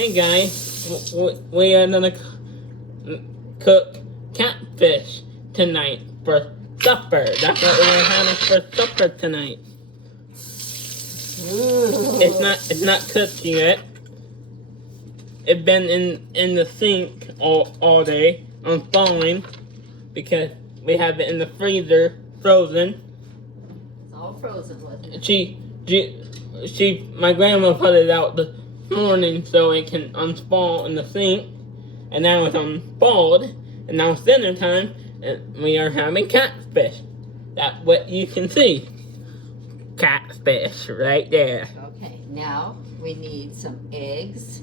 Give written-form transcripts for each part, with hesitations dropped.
Hey guys, we are gonna cook catfish tonight for supper. That's what we're having for supper tonight. Ooh. It's not cooked yet. It's been in the sink all day on thawing because we have it in the freezer frozen. It's all frozen, wasn't it? My grandma put it out this morning so it can unspoil in the sink, and now it's unspalled, and now it's dinner time, and we are having catfish. That's what you can see. Catfish right there. Okay, now we need some eggs.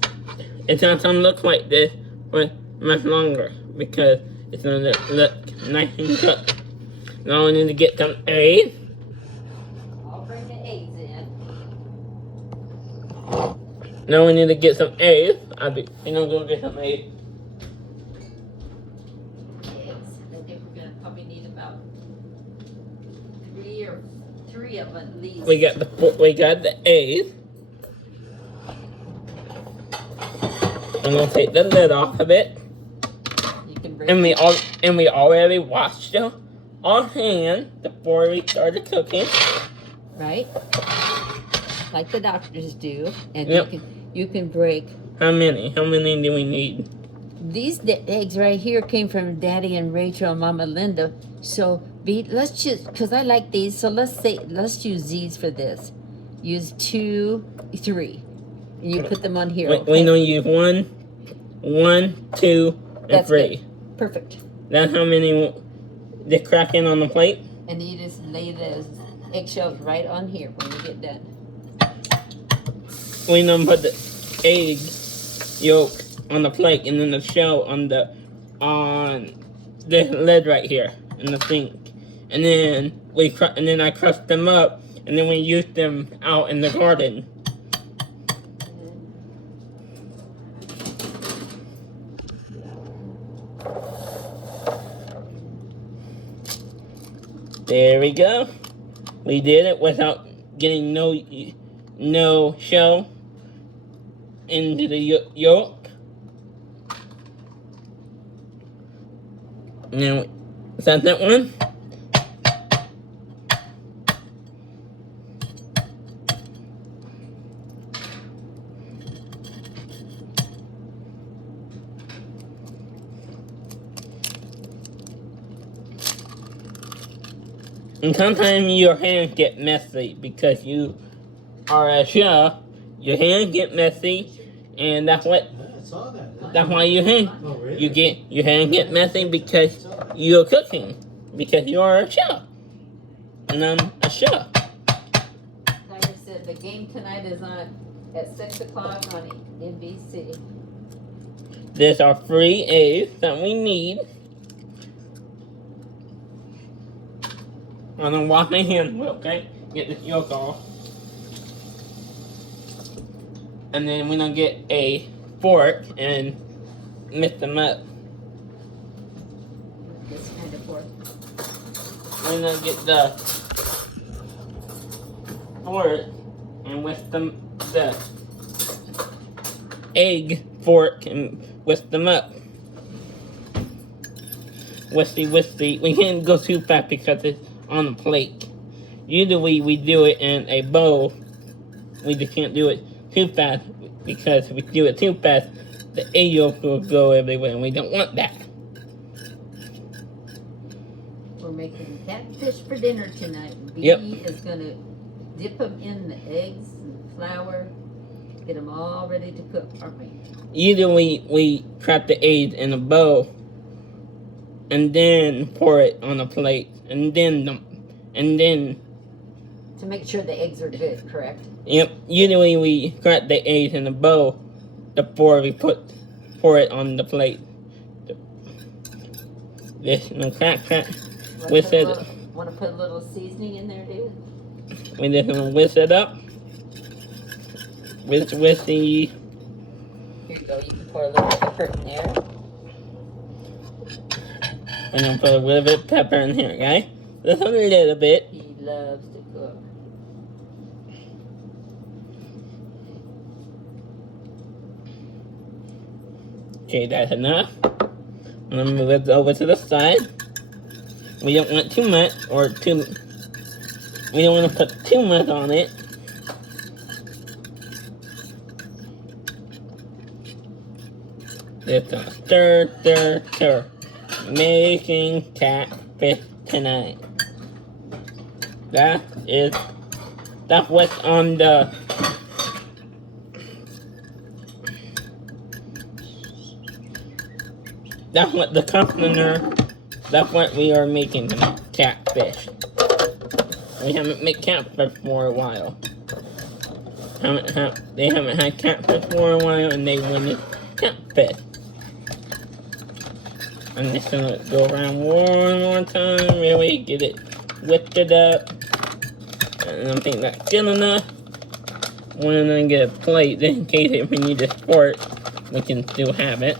It's not gonna look like this for much longer because it's gonna look nice and cooked. Now we need to get some eggs. I'll bring the eggs in. Now we need to get some eggs. We're gonna go get some eggs. Eggs. I think we're gonna probably need about three of them at least. We got the eggs. I'm gonna take the lid off of it. You can bring And we already washed our hands before we started cooking. right? Like the doctors do. And Yep. you can break. How many? How many do we need? These eggs right here came from Daddy and Rachel and Mama Linda. So let's just, because I like these, so let's use these for this. Use 2, 3. And you put them on here. We Okay? don't use 1, 2, and That's 3. good. Perfect. That's how many they crack in on the plate. And you just lay the eggshells right on here when you get done. We don't put the egg yolk on the plate and then the shell on the lid right here in the sink. And then I crushed them up and then we used them out in the garden. There we go. We did it without getting no shell into the yolk. Now, is that one? And sometimes your hands get messy because you are a chef. Your hands get messy, and that's what. I saw that. That's why your hands. Oh, really? Your hands get messy because you're cooking. Because you are a chef, and I'm a chef. Like I said, the game tonight is on at 6 o'clock on NBC. There's our free eggs that we need. I'm gonna wash my hands, okay? Get this yolk off. And then we're gonna get a fork and mix them up. This kind of fork. We're gonna get the fork and whisk the egg fork and whisk them up. Whiskey. We can't go too fast because it's on the plate. Usually we do it in a bowl. We just can't do it too fast because if we do it too fast, the egg yolk will go everywhere and we don't want that. We're making catfish for dinner tonight. B Yep. is going to dip them in the eggs and flour. Get them all ready to cook, aren't we? Usually we crack the eggs in a bowl and then pour it on a plate and then To make sure the eggs are good, correct? yep, usually we crack the eggs in a bowl before we pour it on the plate. This no crack. We said Want to put a little seasoning in there, dude? we just gonna whisk it up. Whisk the. Here you go. You can pour a little pepper in there. I'm gonna put a little bit of pepper in here, guys. Just a little bit. He loves to cook. Okay, that's enough. I'm gonna move it over to the side. We don't want too much or too. We don't want to put too much on it. Just gonna stir, stir, stir. Making catfish tonight. That's what's on the. That's what the customer. That's what we are making tonight. Catfish. We haven't made catfish for a while. They haven't had catfish for a while, and they wanted catfish. I'm just gonna go around one more time, really get it whipped up. And I think that's good enough. We're gonna get a plate in case if we need to sport, we can still have it.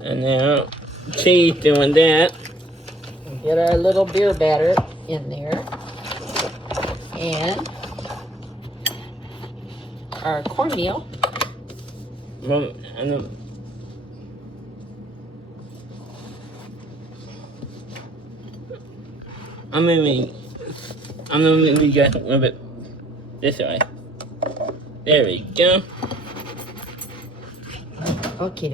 And now she's doing that. Get our little beer batter in there. And our cornmeal. I'm gonna move you guys a little bit this way. There we go. Okay.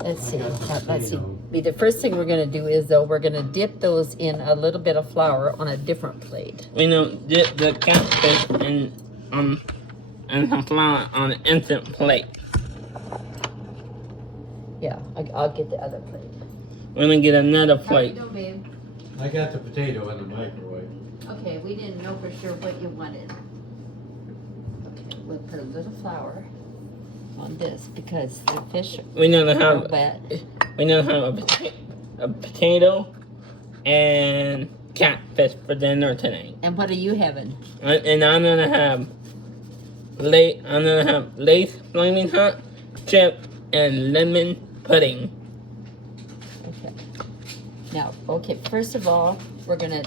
Let's see. Let's see. The first thing we're gonna do is though we're gonna dip those in a little bit of flour on a different plate. We know dip the catfish in some flour on an instant plate. Yeah, I'll get the other plate. We're gonna get another plate. How you doing, babe? I got the potato in the microwave. Okay, we didn't know for sure what you wanted. Okay, we'll put a little flour on this because the fish We know to are have wet. we know to have a potato and catfish for dinner tonight. And what are you having? And I'm gonna have Lay's flaming hot chip and lemon pudding. Okay. Now, okay, first of all, we're gonna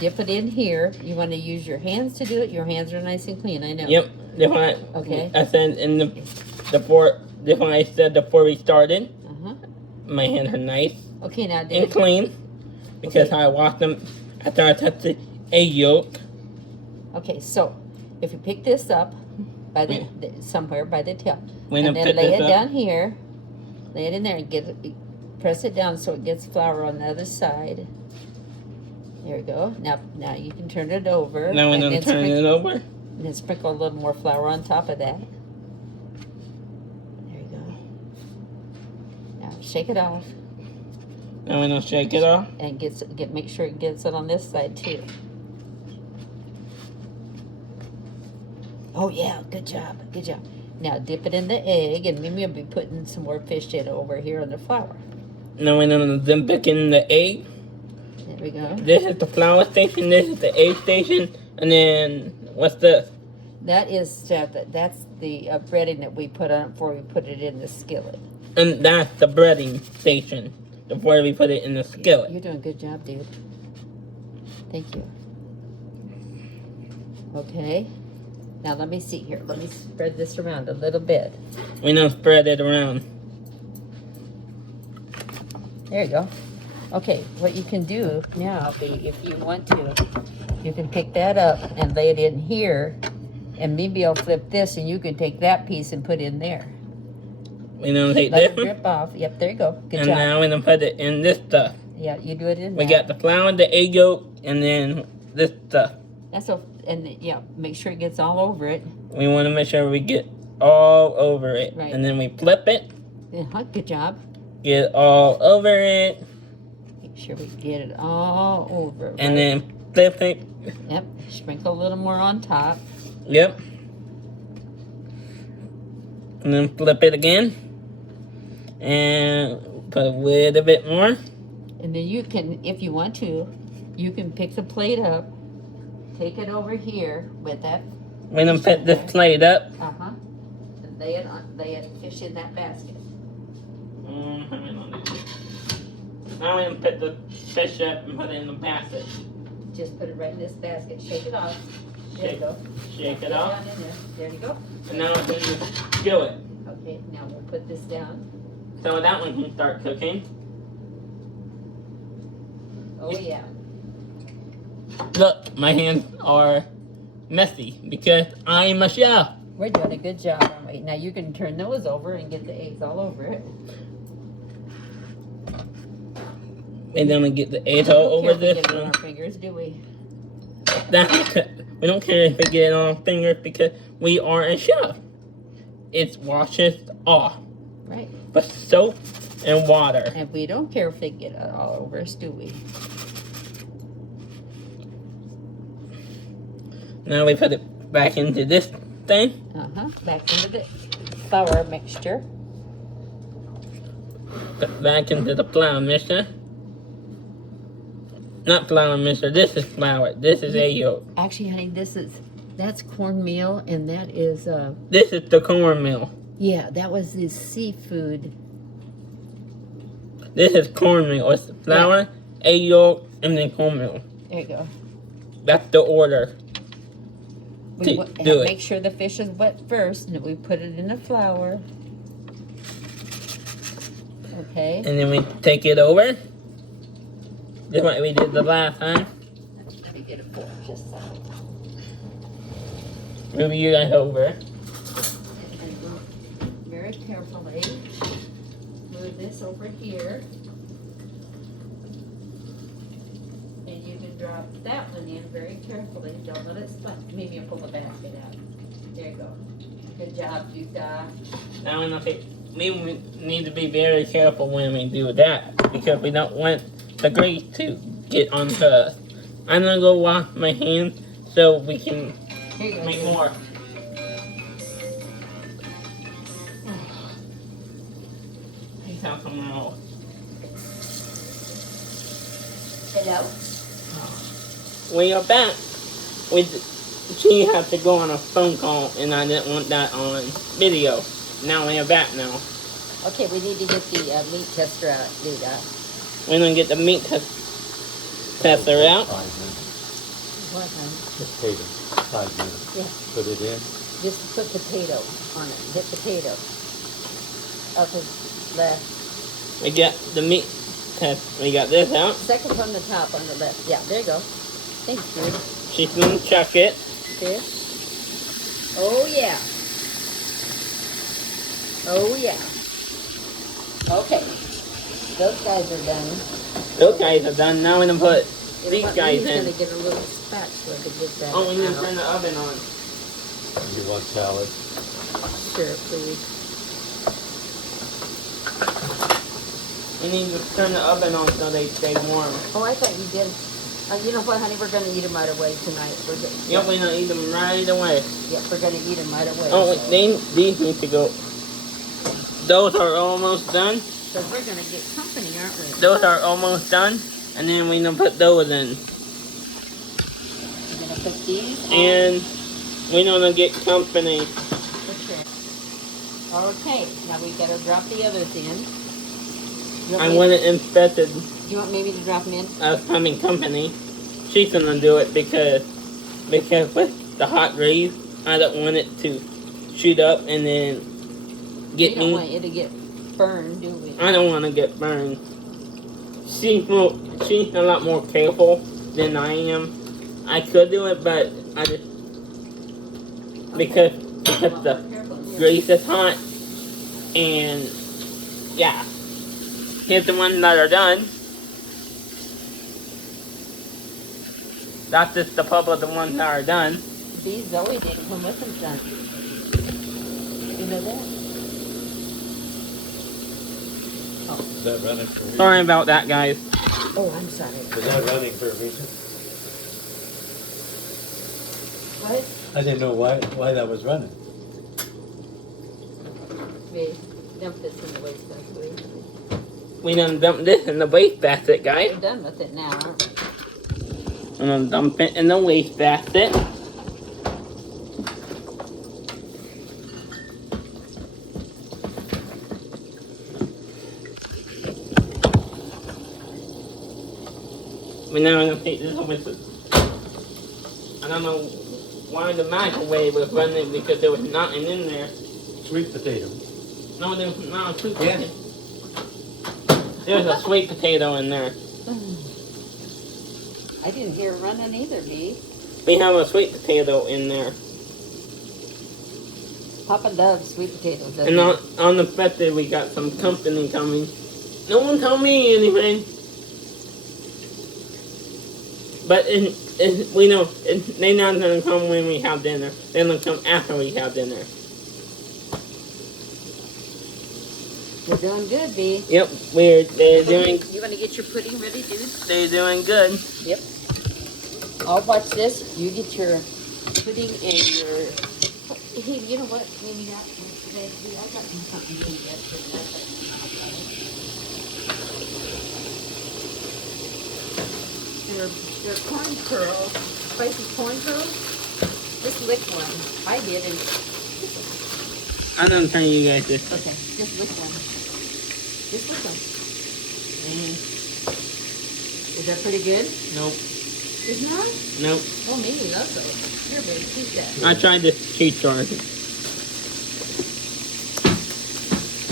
dip it in here. You wanna use your hands to do it? Your hands are nice and clean, I know. Yep, that's what Okay. I said in that's what I said before we started. Uh-huh. My hands are nice Okay, now and Dave. clean because Okay. I washed them after I touched the egg yolk. Okay, so if you pick this up by the somewhere by the tail, When and I then put lay this it up, down here, lay it in there and press it down so it gets flour on the other side. There we go. Now you can turn it over. now when and I'm then turning it over, and then sprinkle a little more flour on top of that. There you go. Now shake it off now when I shake it off, and make sure it gets it on this side too. Oh yeah, good job. Now dip it in the egg, and Mimi will be putting some more fish in over here on the flour. now when I'm then picking the egg, There we go. this is the flour station, this is the egg station, and then what's this? That is that's the breading that we put on it before we put it in the skillet. And that's the breading station before we put it in the skillet. You're doing a good job, dude. Thank you. Okay. Now let me see here. Let me spread this around a little bit. We now spread it around. There you go. Okay, what you can do now, if you want to, you can pick that up and lay it in here, and maybe I'll flip this, and you can take that piece and put in there. We now take Let this it one, drip off. Yep, there you go. Good and job. now we're gonna put it in this stuff. Yeah, you do it in We there. got the flour, the egg yolk, and then this stuff. That's so, and yeah, make sure it gets all over it. We want to make sure we get all over it. Right. And then we flip it, Yeah, good job. get all over it, Make sure we get it all over. and right? then flip it. Yep, sprinkle a little more on top. Yep. And then flip it again. And put a little bit more. And then you can, if you want to, you can pick the plate up, take it over here with that, We're gonna put this plate up. and lay it fish in that basket. Now we're gonna put the fish up and put it in the basket. Just put it right in this basket, shake it off. There you go. Shake it Down up. in there. There you go. And now it's in the skillet. Okay, now we'll put this down. So that one can start cooking. Oh yeah. Look, my hands are messy because I'm a chef. We're doing a good job, aren't we? Now you can turn those over and get the eggs all over it. And then we get the egg We all don't care over if we this get it on one. our fingers, do we? We don't care if we get it on our fingers because we are a chef. It washes off Right. with soap and water. And we don't care if they get it all over us, do we? Now we put it back into this thing. Back into the flour mixture. Back into the flour mixture. Not flour mixture, this is flour. This is egg yolk. Actually, honey, that's cornmeal, and that is This is the cornmeal. yeah, that was the seafood. This is cornmeal. It's flour, egg yolk, and then cornmeal. There you go. That's the order. We Do it. make sure the fish is wet first, and then we put it in the flour. Okay. And then we take it over. Just like we did the last time. Let me get a fork just so. Move you guys over. And go very carefully. Move this over here. And you can drop that one in very carefully. Don't let it slip. Maybe you'll pull the basket out. There you go. Good job, Utah. Now we need to be very careful when we do that because we don't want the grease to get onto us. I'm gonna go wash my hands so we can Here you go. make more. Please have some more. Hello? We are back. She had to go on a phone call and I didn't want that on video. Now we are back now. Okay, we need to get the meat tester out, Luda. We're gonna get the meat tester out. 5 minutes. What, honey? Just potato. 5 minutes. Yeah. Put it in. Just put potato on it. Hit potato. Up his left. We got the meat test. We got this out. Second from the top on the left. Yeah, there you go. Thanks, dude. She's gonna chuck it. There. Oh, yeah. Oh, yeah. Okay. Those guys are done. Those guys are done. Now we're gonna put You know these what, guys Lily's in. gonna get a little spatula to get that Oh, we need to out. turn the oven on. You want salad? Sure, please. We need to turn the oven on so they stay warm. Oh, I thought you did. You know what, honey? We're gonna eat them right away tonight. Yep, we're gonna eat them right away. Yeah, we're gonna eat them right away. Oh, these need to go. Those are almost done. Because we're gonna get company, aren't we? Those are almost done. And then we're gonna put those in. We're gonna put these on. And we're gonna get company. For sure. Okay, now we gotta drop the others in. I want it infested Do you want maybe to drop them in? of coming company. She's gonna do it because with the hot grease, I don't want it to shoot up and then get We don't want me. it to get burned, do we? I don't want to get burned. She's a lot more careful than I am. I could do it, but I just because the grease is hot and yeah. Here's the ones that are done. That's just the pub of the ones that are done. These Zoe didn't come with them, son. You know that? Is that running for a reason? Sorry about that, guys. Oh, I'm sorry. Is that running for a reason? What? I didn't know why that was running. We dump this in the waste basket. We done dumped this in the waste basket, guys. We're done with it now, aren't we? I'm gonna dump it in the waste basket. We're now gonna take this over to, I don't know why the microwave was running because there was nothing in there. Sweet potato. No, there was not a sweet Yeah. potato. There's a sweet potato in there. I didn't hear it running either, B. We have a sweet potato in there. Papa loves sweet potatoes. doesn't And he? on the birthday, we got some company coming. No one told me anything. But we know they're not going to come when we have dinner. They're going to come after we have dinner. We're doing good, B. Yep, they're doing. You want to get your pudding ready, dude? They're doing good. Yep. I'll watch this. You get your pudding and your. Hey, you know what? Maybe that. I got something to eat yesterday. They're corn curls, spicy corn curls. Just lick one. I did, and I'm going to tell you guys this. okay, just lick one. Just lick one. Is that pretty good? Nope. It's not? Nope. Oh, Mimi loves those. Here, baby, keep that. I tried this cheese jar.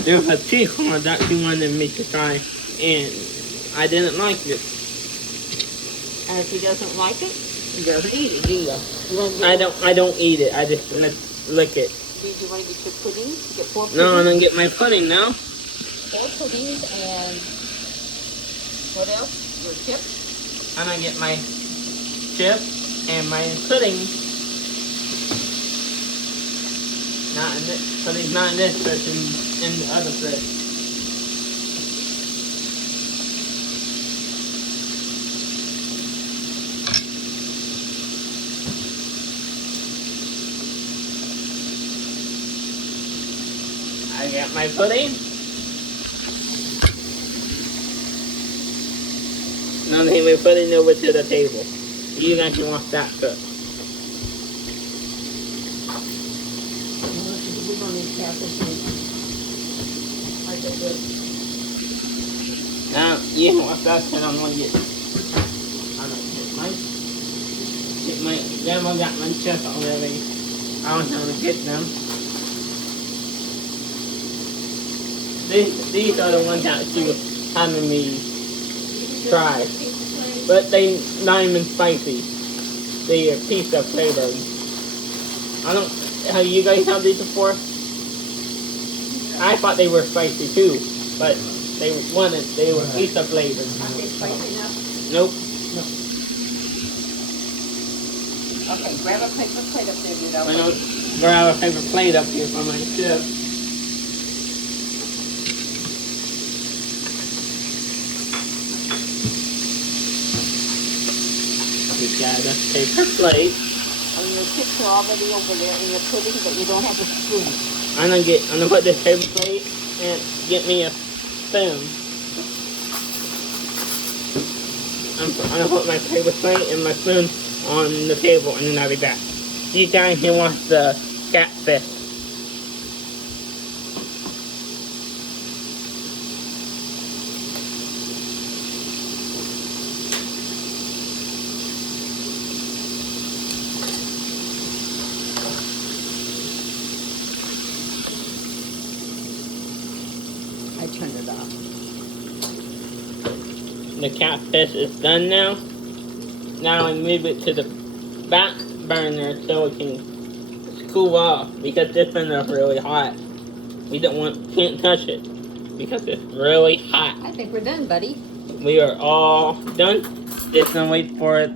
There's a cheese jar that she wanted me to try, and I didn't like it. And if he doesn't like it, he doesn't eat it, do you? I don't eat it. I just lick it. Do you want to get your pudding? Get 4 puddings? No, I'm gonna get my pudding now. 4 puddings and what else? Your chips? I'm gonna get my chip and my pudding. Not in this, pudding's not in this fridge, in the other fridge. I got my pudding. Now they may put it over to the table. You guys can watch that cook. We're going to need catfish meat. Like they do. Now you can watch that cook. I'm gonna get my grandma got my chef already. I don't have to get them. These are the ones that she was having me try. But they not even spicy. They are pizza flavored. Have you guys had these before? I thought they were spicy too, but they were pizza flavored. Are they spicy enough? Nope. Okay, grab a paper plate up there, dude. I don't grab a paper plate up here for my chip. We got a paper plate. And your chips are already over there in your pudding, but you don't have a spoon. I'm gonna put this paper plate and get me a spoon. I'm gonna put my paper plate and my spoon on the table, and then I'll be back. You guys can watch the catfish. I turned it off. The catfish is done now. Now I move it to the back burner so it can cool off because this burner is really hot. Can't touch it because it's really hot. I think we're done, buddy. We are all done. Just gonna wait for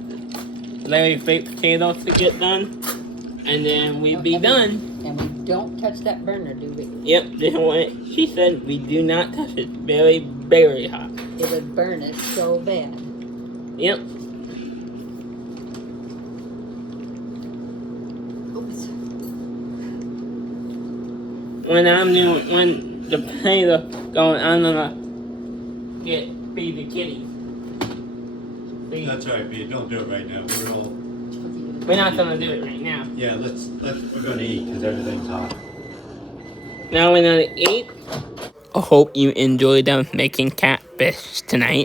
Larry's baked potatoes to get done, and then we'll be done. And we don't touch that burner, do we? Yep, this one, she said we do not touch it. Very, very hot. It would burn it so bad. Yep. Oops. When the potato going, I'm gonna feed the kitties. That's all right, B. Don't do it right now. We're not gonna do it right now. Yeah, we're gonna eat because everything's hot. Now we're gonna eat. I hope you enjoyed making catfish tonight.